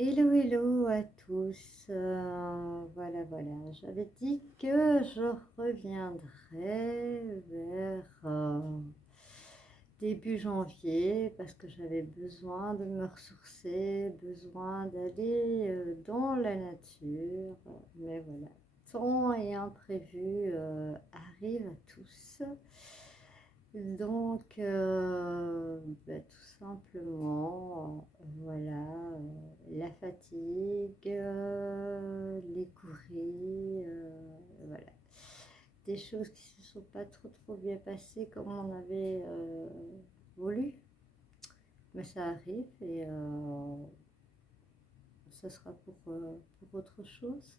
Hello, hello à tous. Voilà. J'avais dit que je reviendrai vers début janvier parce que j'avais besoin de me ressourcer, besoin d'aller dans la nature. Mais voilà, temps et imprévu arrivent à tous. Donc, tout simplement, voilà, la fatigue, les courriers, voilà. Des choses qui ne se sont pas trop bien passées comme on avait voulu. Mais ça arrive et ça sera pour autre chose.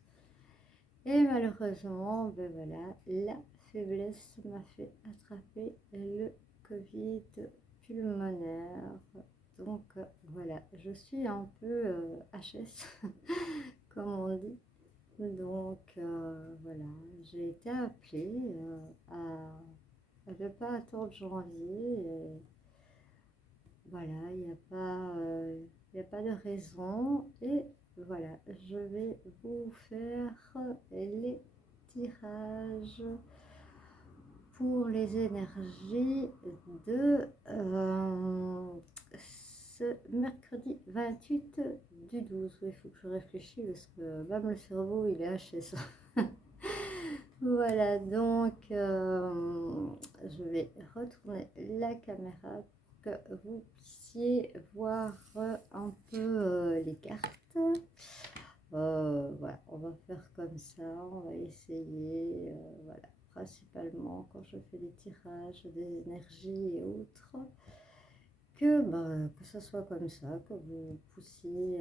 Et malheureusement, voilà, la faiblesse m'a fait attraper le Covid pulmonaire. Donc voilà, je suis un peu HS, comme on dit. Donc voilà, j'ai été appelée à ne pas attendre janvier. Et voilà, il n'y a pas de raison. Et voilà, je vais vous faire les tirages pour les énergies de ce mercredi 28 du 12. Il faut que je réfléchisse parce que même le cerveau il est haché ça. Voilà, donc je vais retourner la caméra pour que vous puissiez voir un peu les cartes. Voilà, on va faire comme ça, on va essayer, voilà, principalement quand je fais des tirages des énergies et autres, que ça soit comme ça, que vous puissiez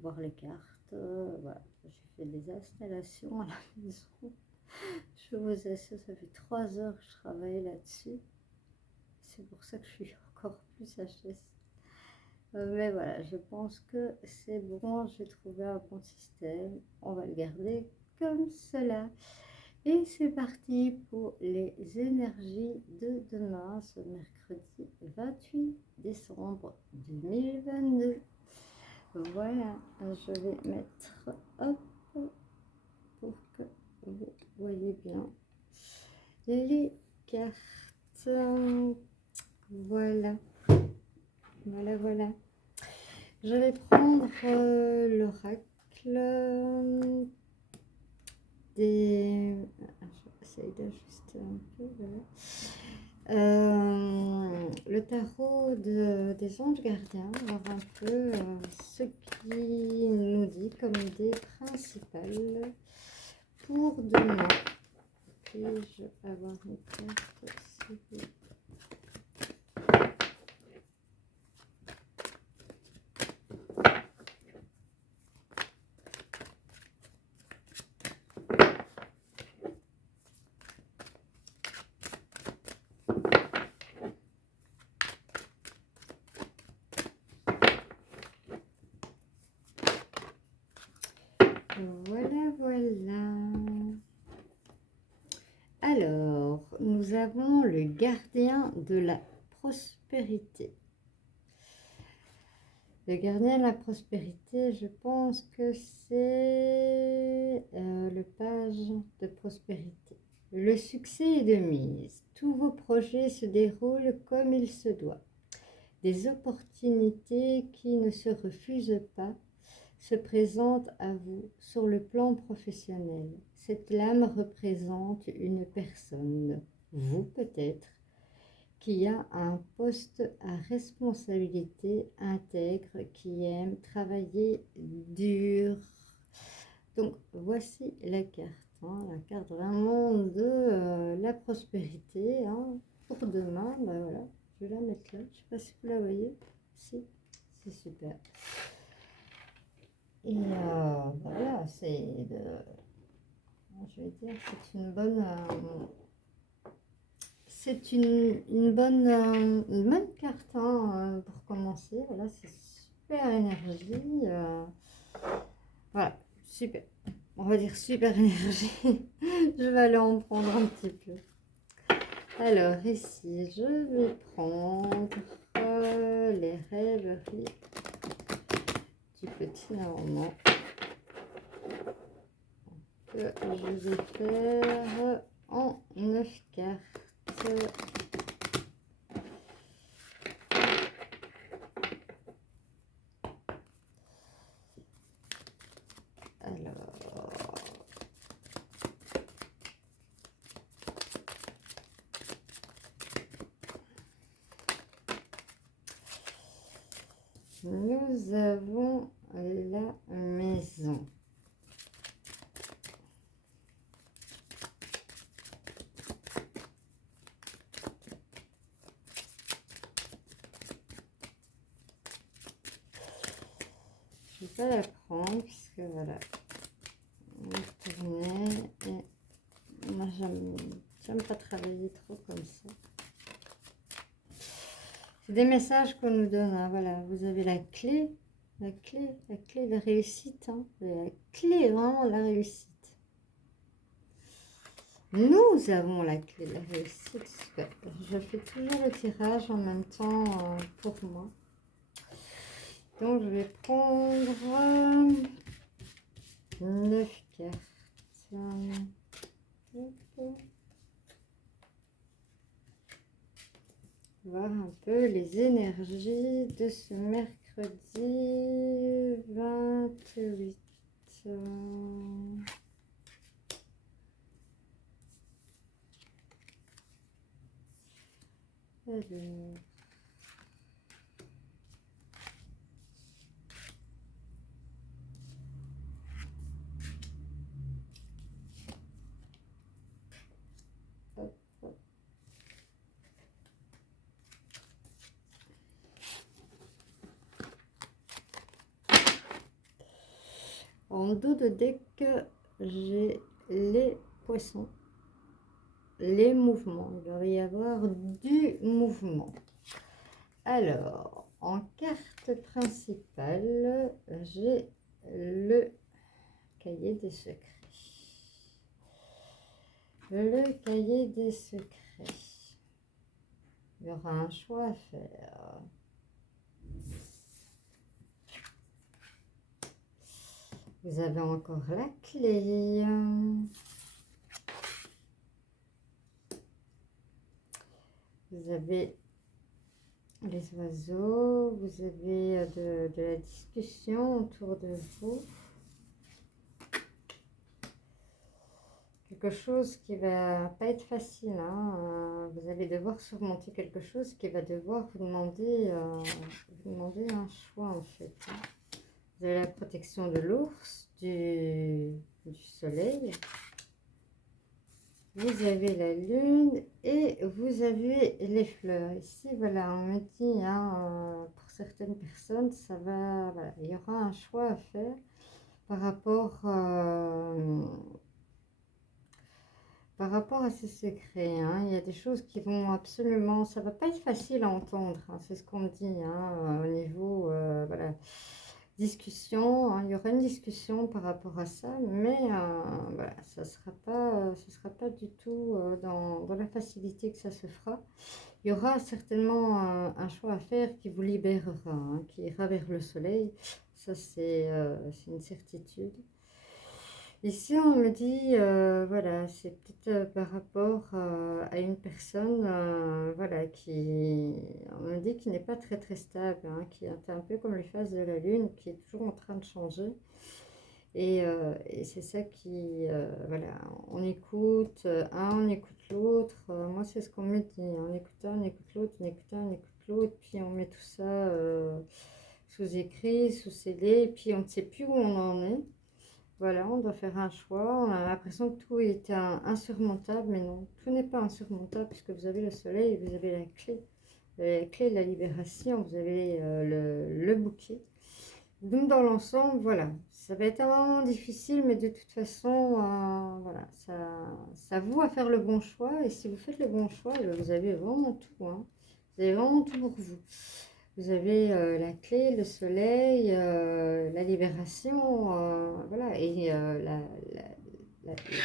voir les cartes. Voilà, j'ai fait des installations à la maison. Je vous assure, ça fait 3 heures que je travaille là-dessus. C'est pour ça que je suis encore plus HS. Mais voilà, je pense que c'est bon, j'ai trouvé un bon système. On va le garder comme cela. Et c'est parti pour les énergies de demain, ce mercredi 28 décembre 2022. Voilà, je vais mettre, hop, pour que vous voyez bien les cartes. Voilà. Je vais prendre l'oracle des... Je vais essayer d'ajuster un peu. Voilà. Le tarot des anges gardiens, voir un peu ce qui nous dit comme idée principale pour demain. Puis-je avoir une carte s'il vous plaît? Voilà. Alors, nous avons le gardien de la prospérité. Le gardien de la prospérité, je pense que c'est le page de prospérité. Le succès est de mise. Tous vos projets se déroulent comme il se doit. Des opportunités qui ne se refusent pas se présente à vous sur le plan professionnel. Cette lame représente une personne, vous peut-être, qui a un poste à responsabilité intègre, qui aime travailler dur. Donc voici la carte, la carte vraiment de la prospérité pour demain. Voilà, je vais la mettre là, je ne sais pas si vous la voyez, si, c'est super. Et voilà, je vais dire, c'est une bonne, une bonne carte pour commencer. Voilà, c'est super énergie. Voilà, super. On va dire super énergie. Je vais aller en prendre un petit peu. Alors ici, je vais prendre les rêveries du petit normand que je vais faire en 9 cartes. Alors, nous avons la maison. Je ne vais pas la prendre puisque voilà, on est tourné et moi j'aime pas travailler trop comme ça. C'est des messages qu'on nous donne, hein, voilà, vous avez la clé de la réussite, hein, la clé vraiment de la réussite. Nous avons la clé de la réussite. Je fais toujours le tirage en même temps pour moi. Donc je vais prendre 9 cartes. Voir un peu les énergies de ce mercredi 28. Alors. En dos de deck, j'ai les poissons, les mouvements. Il va y avoir du mouvement. Alors, en carte principale, j'ai le cahier des secrets. Le cahier des secrets. Il y aura un choix à faire. Vous avez encore la clé. Vous avez les oiseaux. Vous avez de la discussion autour de vous. Quelque chose qui va pas être facile. Hein. Vous allez devoir surmonter quelque chose qui va devoir vous demander un choix en fait. Hein. Vous avez la protection de l'ours, du soleil. Vous avez la lune et vous avez les fleurs. Ici, voilà, on me dit, hein, pour certaines personnes, ça va, voilà, il y aura un choix à faire par rapport à ces secrets. Hein. Il y a des choses qui vont absolument, ça va pas être facile à entendre. Hein, c'est ce qu'on me dit hein, au niveau, voilà. Discussion, hein, il y aura une discussion par rapport à ça, mais voilà, ça sera pas du tout dans la facilité que ça se fera. Il y aura certainement un choix à faire qui vous libérera, hein, qui ira vers le soleil. Ça, c'est une certitude. Ici, on me dit, voilà, c'est peut-être par rapport à une personne, voilà, on me dit qu'il n'est pas très très stable, hein, qui est un peu comme les phases de la lune, qui est toujours en train de changer. Et c'est ça qui, voilà, on écoute on écoute l'autre. Moi, c'est ce qu'on me dit, on écoute un, on écoute l'autre, on écoute un, on écoute l'autre, puis on met tout ça sous écrit, sous scellé, et puis on ne sait plus où on en est. Voilà, on doit faire un choix. On a l'impression que tout est insurmontable, mais non, tout n'est pas insurmontable puisque vous avez le soleil, vous avez la clé de la libération, vous avez le bouquet. Donc dans l'ensemble, voilà, ça va être un moment difficile, mais de toute façon, voilà, ça vous à faire le bon choix. Et si vous faites le bon choix, vous avez vraiment tout, hein. Vous avez vraiment tout pour vous. Vous avez la clé, le soleil, la libération, voilà, et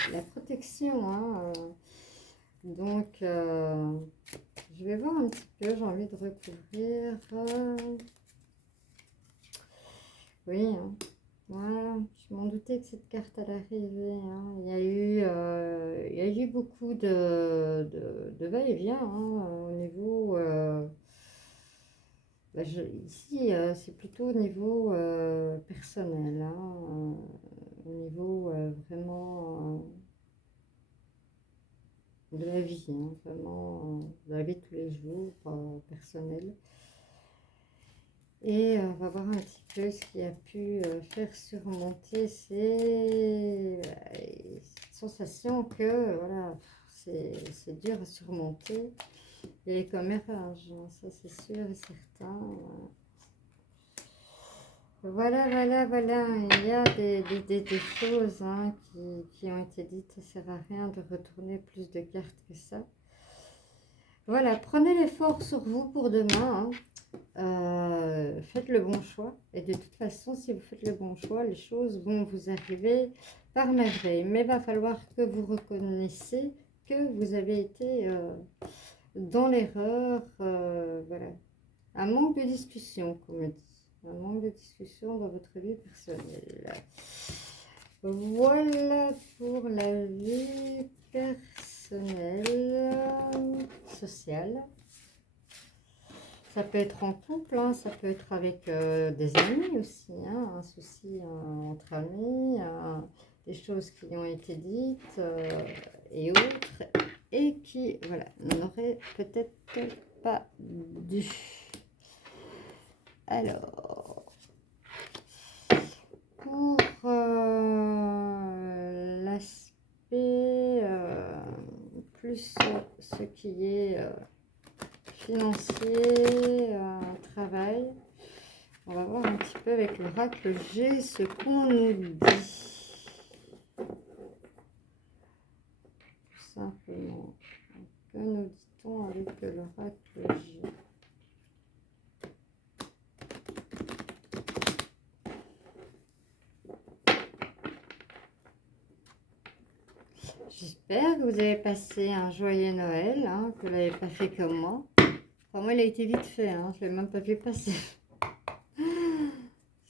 la protection. Hein, donc, je vais voir un petit peu, j'ai envie de recouvrir. Oui, hein. Voilà, je m'en doutais que cette carte allait arriver, hein. Il y a eu beaucoup de va-et-vient, hein, au niveau... ici, c'est plutôt au niveau personnel, hein, au niveau vraiment de la vie, hein, vraiment de la vie de tous les jours, personnelle. Et on va voir un petit peu ce qui a pu faire surmonter cette sensation que voilà, c'est dur à surmonter. Et les commérages, hein, ça c'est sûr et certain. Voilà, voilà, voilà. Il y a des choses, hein, qui ont été dites. Ça ne sert à rien de retourner plus de cartes que ça. Voilà, prenez l'effort sur vous pour demain, hein. Faites le bon choix. Et de toute façon, si vous faites le bon choix, les choses vont vous arriver par merveille. Mais il va falloir que vous reconnaissiez que vous avez été dans l'erreur. Voilà. Un manque de discussion, comme on dit. Un manque de discussion dans votre vie personnelle. Voilà pour la vie personnelle, sociale. Ça peut être en couple, hein, ça peut être avec des amis aussi, hein, un souci entre amis, des choses qui ont été dites et autres, et qui, voilà, n'auraient peut-être pas dû. Alors, pour l'aspect plus ce qui est financier, travail, on va voir un petit peu avec l'oracle G ce qu'on nous dit. Tout simplement. Que nous dit-on avec l'oracle G? J'espère que vous avez passé un joyeux Noël, hein, que vous ne l'avez pas fait comme moi. Enfin, moi, il a été vite fait, hein, je ne l'ai même pas vu passer.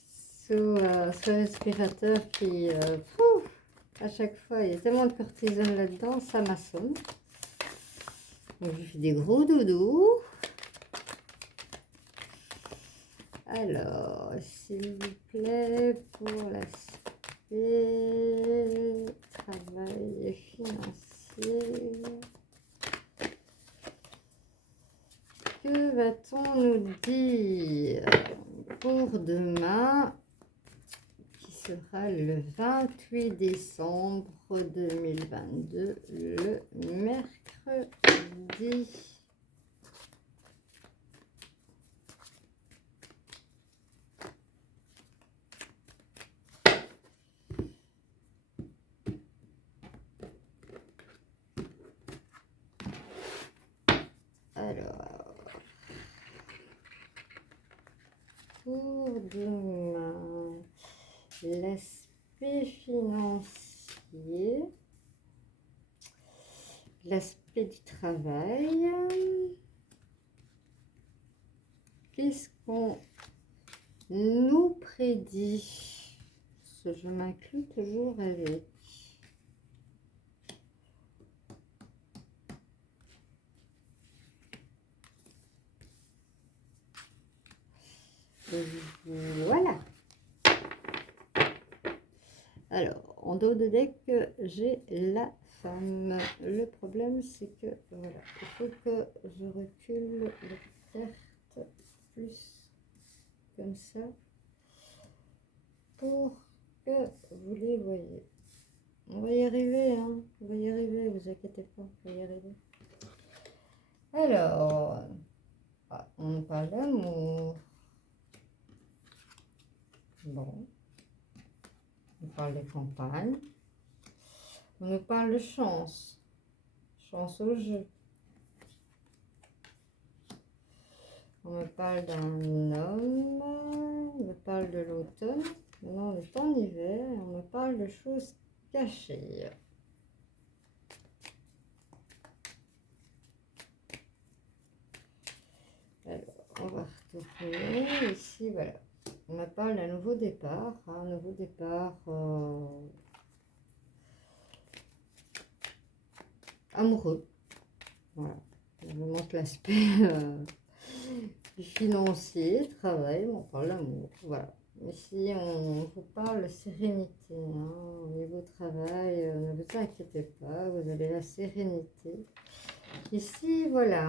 Sous ce respirateur qui, à chaque fois, il y a tellement de cortisone là-dedans, ça m'assomme. Donc, je fais des gros doudous. Alors, s'il vous plaît, pour l'aspect travail et financier, que va-t-on nous dire pour demain, qui sera le 28 décembre 2022, le mercredi? Alors, pour demain, l'aspect financier, l'aspect du travail, qu'est-ce qu'on nous prédit? Je m'inclus toujours avec. Voilà. Alors, en dos de deck, j'ai la femme. Le problème, c'est que, voilà, il faut que je recule la carte plus comme ça pour que vous les voyez. On va y arriver, hein. On va y arriver, vous inquiétez pas, on va y arriver. Alors, on nous parle d'amour. Bon. On parle de campagne. On nous parle de chance. Chance au jeu. On me parle d'un homme. On me parle de l'automne. Maintenant, on est en hiver. On me parle de choses cachées. Alors, on va retourner ici. Voilà. On me parle d'un nouveau départ, un nouveau départ amoureux. Voilà, je vous montre l'aspect financier, travail, on parle d'amour. Voilà. Ici, on vous parle sérénité. Hein. Au niveau travail, ne vous inquiétez pas, vous avez la sérénité. Ici, voilà,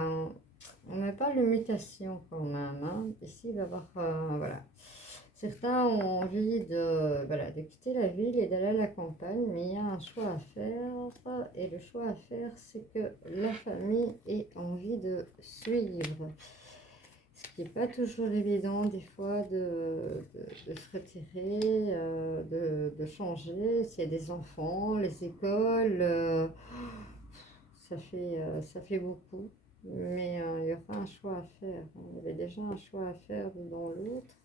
on me parle de mutation quand même. Hein. Ici, il va y avoir, voilà. Certains ont envie de, voilà, de quitter la ville et d'aller à la campagne, mais il y a un choix à faire. Et le choix à faire, c'est que la famille ait envie de suivre. Ce qui n'est pas toujours évident des fois de se retirer, de changer. S'il y a des enfants, les écoles, ça fait beaucoup. Mais il y aura un choix à faire. Il y avait déjà un choix à faire dans l'autre.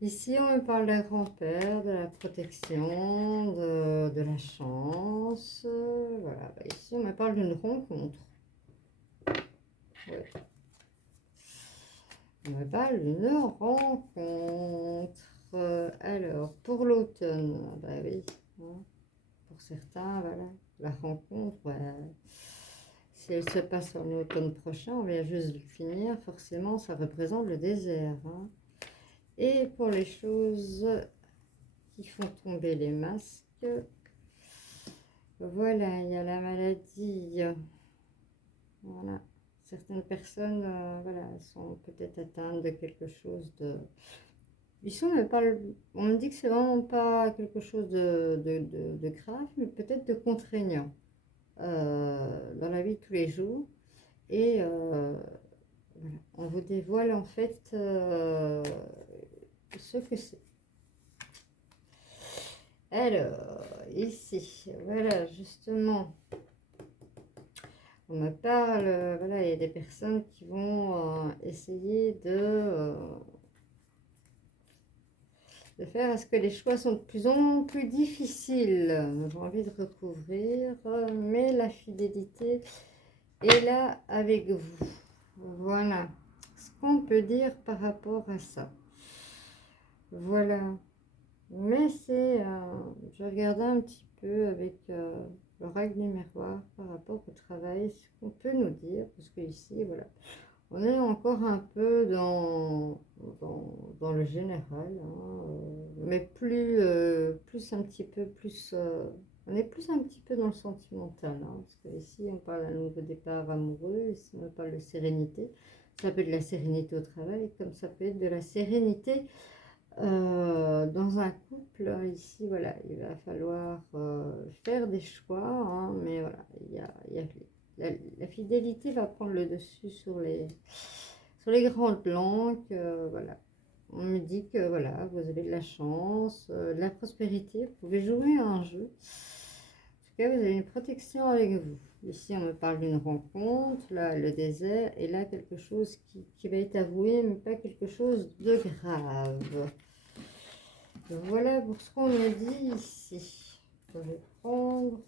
Ici, on me parle d'un grand-père, de la protection, de la chance. Voilà. Ici, on me parle d'une rencontre. Ouais. On me parle d'une rencontre. Alors, pour l'automne, bah oui. Hein. Pour certains, voilà. La rencontre, ouais. Si elle se passe en automne prochain, on vient juste de finir. Forcément, ça représente le désert. Hein. Et pour les choses qui font tomber les masques, voilà, il y a la maladie. Voilà, certaines personnes, voilà, sont peut-être atteintes de quelque chose de... Ici, on me dit que c'est vraiment pas quelque chose de grave, mais peut-être de contraignant dans la vie de tous les jours. Et voilà, on vous dévoile en fait ce que c'est. Alors, ici, voilà, justement, on me parle, voilà, il y a des personnes qui vont essayer de faire à ce que les choix sont de plus en plus difficiles. J'ai envie de recouvrir, mais la fidélité est là avec vous. Voilà ce qu'on peut dire par rapport à ça. Voilà. Mais c'est, je regardais un petit peu avec l'oracle du miroir par rapport au travail, ce qu'on peut nous dire, parce que ici, voilà, on est encore un peu dans le général, hein, mais plus un petit peu plus, on est plus un petit peu dans le sentimental, hein, parce que ici, on parle d'un nouveau départ amoureux, ici, on parle de sérénité. Ça peut être de la sérénité au travail, comme ça peut être de la sérénité dans un couple. Ici, voilà, il va falloir faire des choix, hein, mais voilà, la fidélité va prendre le dessus sur les grandes langues. Voilà, on me dit que voilà, vous avez de la chance, de la prospérité, vous pouvez jouer à un jeu. En tout cas, vous avez une protection avec vous. Ici, on me parle d'une rencontre, là, le désert, et là, quelque chose qui va être avoué, mais pas quelque chose de grave. Voilà pour ce qu'on me dit ici. Je vais prendre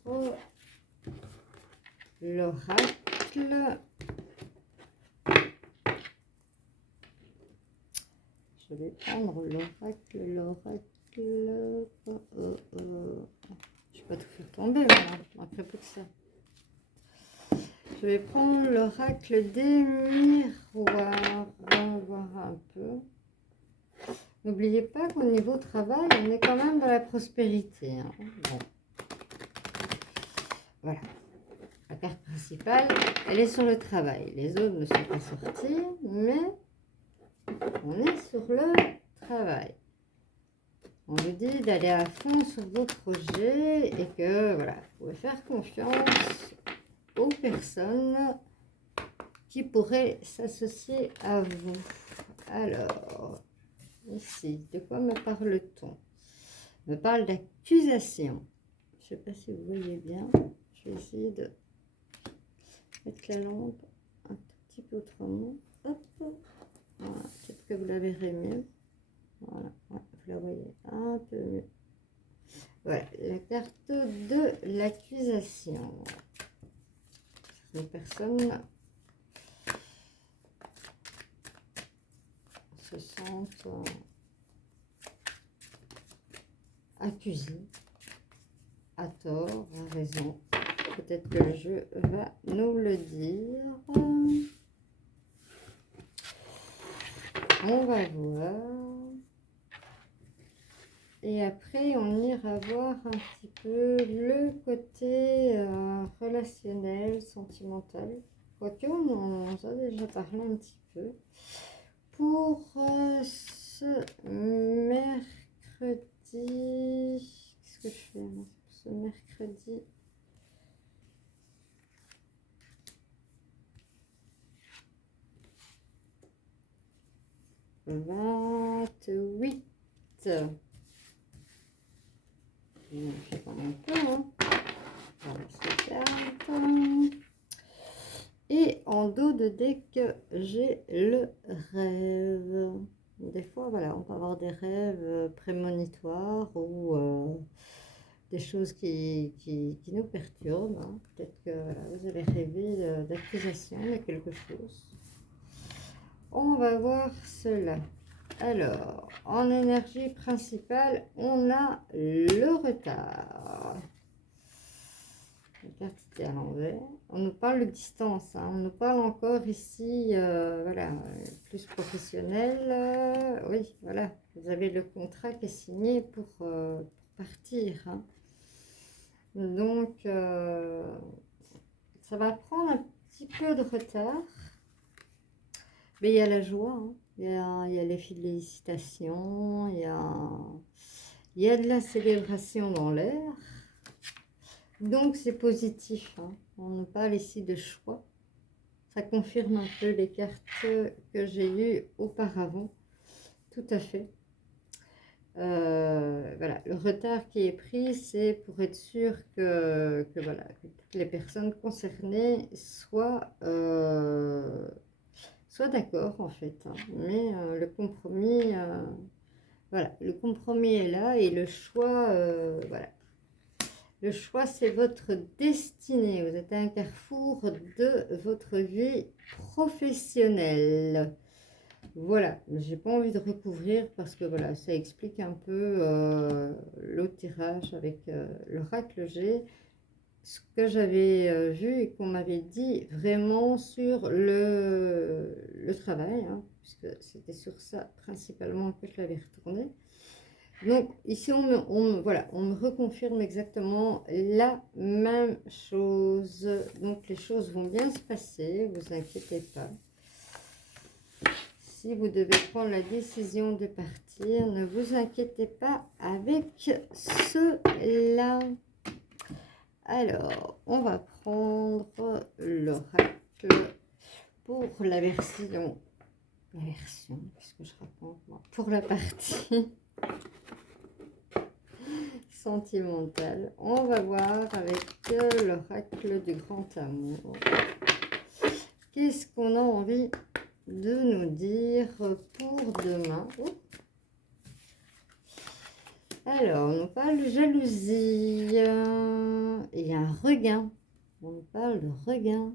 l'oracle. Je vais prendre l'oracle. Je ne vais pas tout faire tomber maintenant. Il manquerait plus que ça. Je vais prendre l'oracle des miroirs. On va voir un peu. N'oubliez pas qu'au niveau travail, on est quand même dans la prospérité. Hein. Bon. Voilà. La carte principale, elle est sur le travail. Les autres ne sont pas sortis, mais on est sur le travail. On vous dit d'aller à fond sur vos projets et que, voilà, vous pouvez faire confiance aux personnes qui pourraient s'associer à vous. Alors, ici, de quoi me parle-t-on? On me parle d'accusation. Je ne sais pas si vous voyez bien. Je vais essayer de mettre la lampe un tout petit peu autrement. Hop. Voilà. Peut-être que vous la verrez mieux. Voilà. Ouais, vous la voyez un peu mieux. Voilà. La carte de l'accusation. Les personnes se sentent accusé, à tort, à raison. Peut-être que le jeu va nous le dire. On va voir. Et après, on ira voir un petit peu le côté relationnel, sentimental. Quoique, on en a déjà parlé un petit peu. Pour ce mercredi, qu'est-ce que je fais moi, ce mercredi? « 28. Je fais comme on peut, hein. Voilà, ces cartes. Et en dos de deck, j'ai le rêve. Des fois, voilà, on peut avoir des rêves prémonitoires ou des choses qui nous perturbent, hein. Peut-être que voilà, vous allez rêver d'accusation de quelque chose. On va voir cela. Alors, en énergie principale, on a le retard. La carte était à l'envers. On nous parle de distance, hein. On nous parle encore ici, voilà, plus professionnel. Oui, voilà, vous avez le contrat qui est signé pour partir, hein. Donc, ça va prendre un petit peu de retard. Mais il y a la joie, hein. Il y a les félicitations, il y a de la célébration dans l'air. Donc c'est positif, hein. On nous parle ici de choix. Ça confirme un peu les cartes que j'ai eues auparavant. Tout à fait. Voilà, le retard qui est pris, c'est pour être sûr voilà, que toutes les personnes concernées soient d'accord en fait, hein. Mais le compromis, voilà, le compromis est là et le choix, voilà. Le choix, c'est votre destinée. Vous êtes à un carrefour de votre vie professionnelle. Voilà, j'ai pas envie de recouvrir parce que voilà, ça explique un peu l'autre tirage avec l'oracle G. Ce que j'avais vu et qu'on m'avait dit vraiment sur le travail, hein, puisque c'était sur ça principalement que je l'avais retourné. Donc ici, voilà, on me reconfirme exactement la même chose. Donc les choses vont bien se passer, vous inquiétez pas. Si vous devez prendre la décision de partir, ne vous inquiétez pas avec cela. Alors, on va prendre l'oracle pour la version, qu'est-ce que je raconte moi, pour la partie sentimentale. On va voir avec l'oracle du grand amour. Qu'est-ce qu'on a envie de nous dire pour demain? Alors, on nous parle de jalousie. Il y a un regain. On nous parle de regain.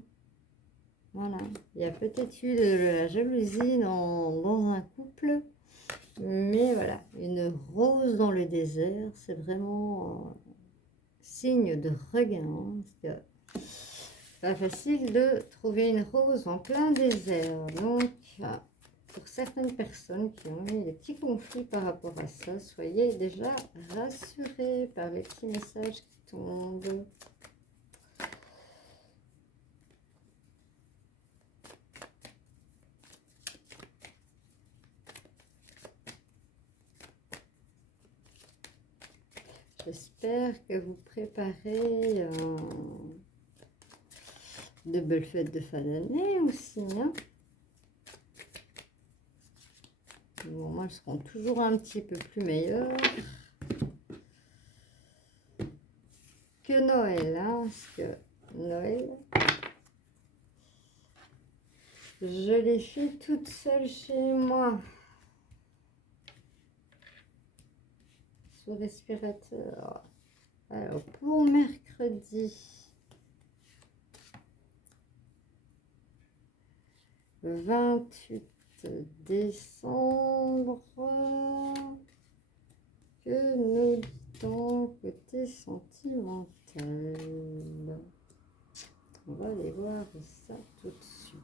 Voilà. Il y a peut-être eu de la jalousie dans un couple. Mais voilà, une rose dans le désert, c'est vraiment signe de regain, hein, parce que pas facile de trouver une rose en plein désert. Donc, pour certaines personnes qui ont eu des petits conflits par rapport à ça, soyez déjà rassurés par les petits messages qui tombent. J'espère que vous préparez de belles fêtes de fin d'année aussi, hein. Bon, moi, elles seront toujours un petit peu plus meilleures que Noël, hein, parce que Noël, je l'ai fait toute seule chez moi, sous respirateur. Alors, pour mercredi 28 décembre, que nous dit côté sentimental. On va aller voir ça tout de suite.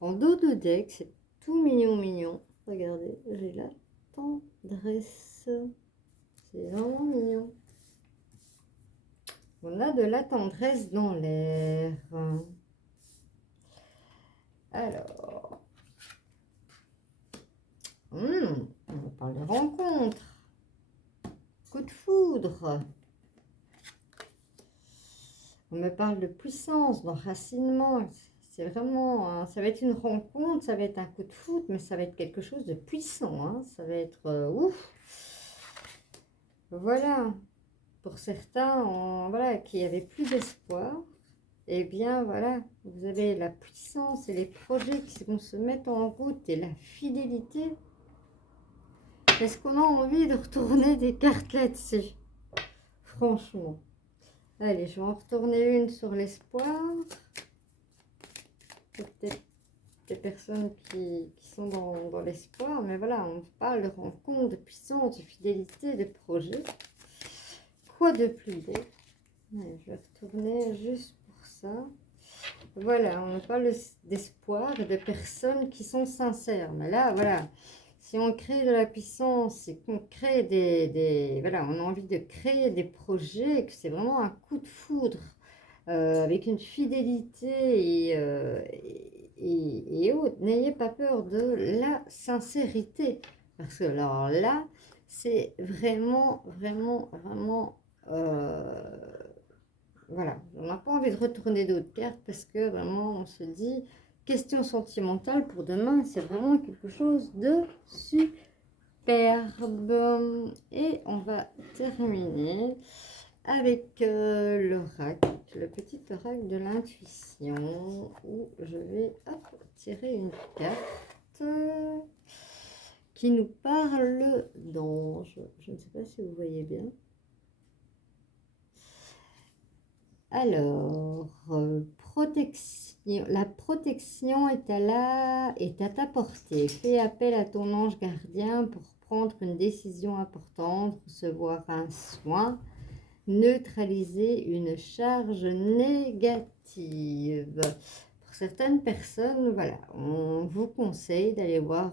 En dos de deck, c'est tout mignon, mignon. Regardez, j'ai la tendresse. C'est vraiment mignon. On a de la tendresse dans l'air. Alors, on parle de rencontre. Coup de foudre. On me parle de puissance, d'enracinement. C'est vraiment, ça va être une rencontre, ça va être un coup de foudre, mais ça va être quelque chose de puissant. Hein. Ça va être ouf. Voilà. Pour certains, voilà, qui n'avaient plus d'espoir, eh bien voilà, vous avez la puissance et les projets qui vont se mettre en route et la fidélité. Est-ce qu'on a envie de retourner des cartes là-dessus? Franchement. Allez, je vais en retourner une sur l'espoir. Peut-être des personnes qui sont dans l'espoir, mais voilà, on parle de rencontre, de puissance, de fidélité, de projet. Quoi de plus beau? Ouais, je vais retourner juste pour ça. Voilà, on parle d'espoir et de personnes qui sont sincères. Mais là, voilà, si on crée de la puissance et qu'on crée voilà, on a envie de créer des projets, que c'est vraiment un coup de foudre avec une fidélité et autres, n'ayez pas peur de la sincérité. Parce que alors là, c'est vraiment, vraiment, vraiment... voilà, on n'a pas envie de retourner d'autres cartes parce que vraiment on se dit question sentimentale pour demain, c'est vraiment quelque chose de superbe. Et on va terminer avec l'oracle, le petit oracle de l'intuition où je vais tirer une carte qui nous parle d'ange. Je ne sais pas si vous voyez bien. Alors, protection. La protection est à ta portée. Fais appel à ton ange gardien pour prendre une décision importante, recevoir un soin, neutraliser une charge négative. Pour certaines personnes, voilà, on vous conseille d'aller voir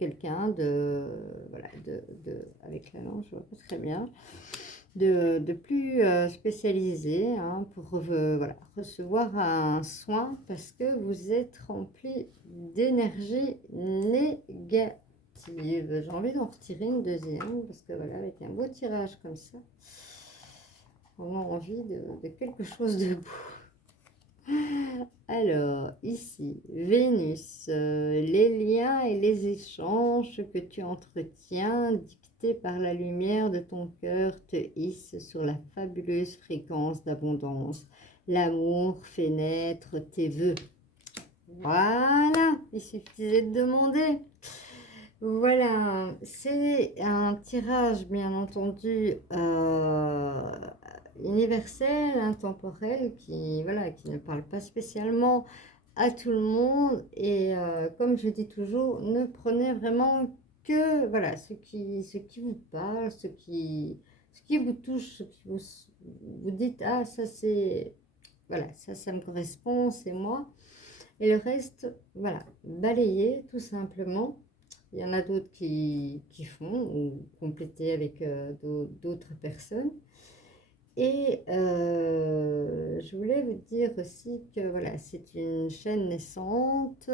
quelqu'un voilà, avec la langue, je vois pas très bien. De plus spécialisé hein, pour voilà, recevoir un soin parce que vous êtes rempli d'énergie négative. J'ai envie d'en retirer une deuxième parce que voilà, avec un beau tirage comme ça, on a envie de quelque chose de beau. Alors, ici, Vénus, les liens et les échanges que tu entretiens, dictés par la lumière de ton cœur, te hissent sur la fabuleuse fréquence d'abondance. L'amour fait naître tes vœux. Voilà, il suffisait de demander. Voilà, c'est un tirage, bien entendu, universel, intemporel, voilà, qui ne parle pas spécialement à tout le monde. Et comme je dis toujours, ne prenez vraiment que voilà, ce qui vous parle, ce qui vous touche, ce qui vous dites, ah, ça c'est, voilà, ça me correspond, c'est moi. Et le reste, voilà, balayez tout simplement. Il y en a d'autres qui font ou compléter avec d'autres personnes. Et je voulais vous dire aussi que voilà, c'est une chaîne naissante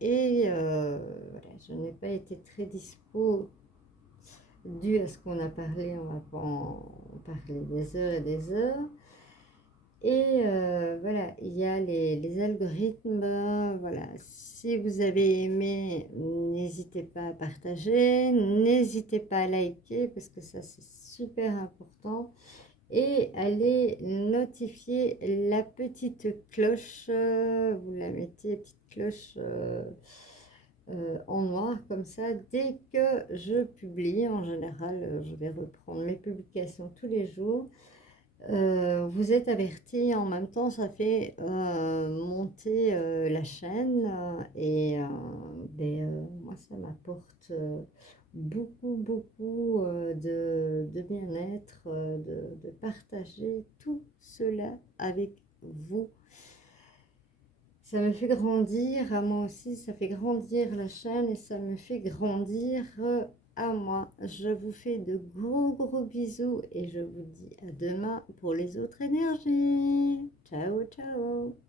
et voilà, je n'ai pas été très dispo dû à ce qu'on a parlé, on va pas en parler des heures et des heures. Et voilà, il y a les algorithmes, voilà, si vous avez aimé, n'hésitez pas à partager, n'hésitez pas à liker parce que ça c'est super important. Et allez notifier la petite cloche, vous la mettez, petite cloche en noir comme ça, dès que je publie, en général, je vais reprendre mes publications tous les jours. Vous êtes avertis, en même temps ça fait monter la chaîne et moi, ça m'apporte beaucoup, beaucoup de bien-être, de partager tout cela avec vous. Ça me fait grandir, à moi aussi, ça fait grandir la chaîne et ça me fait grandir à moi. Je vous fais de gros, gros bisous et je vous dis à demain pour les autres énergies. Ciao, ciao.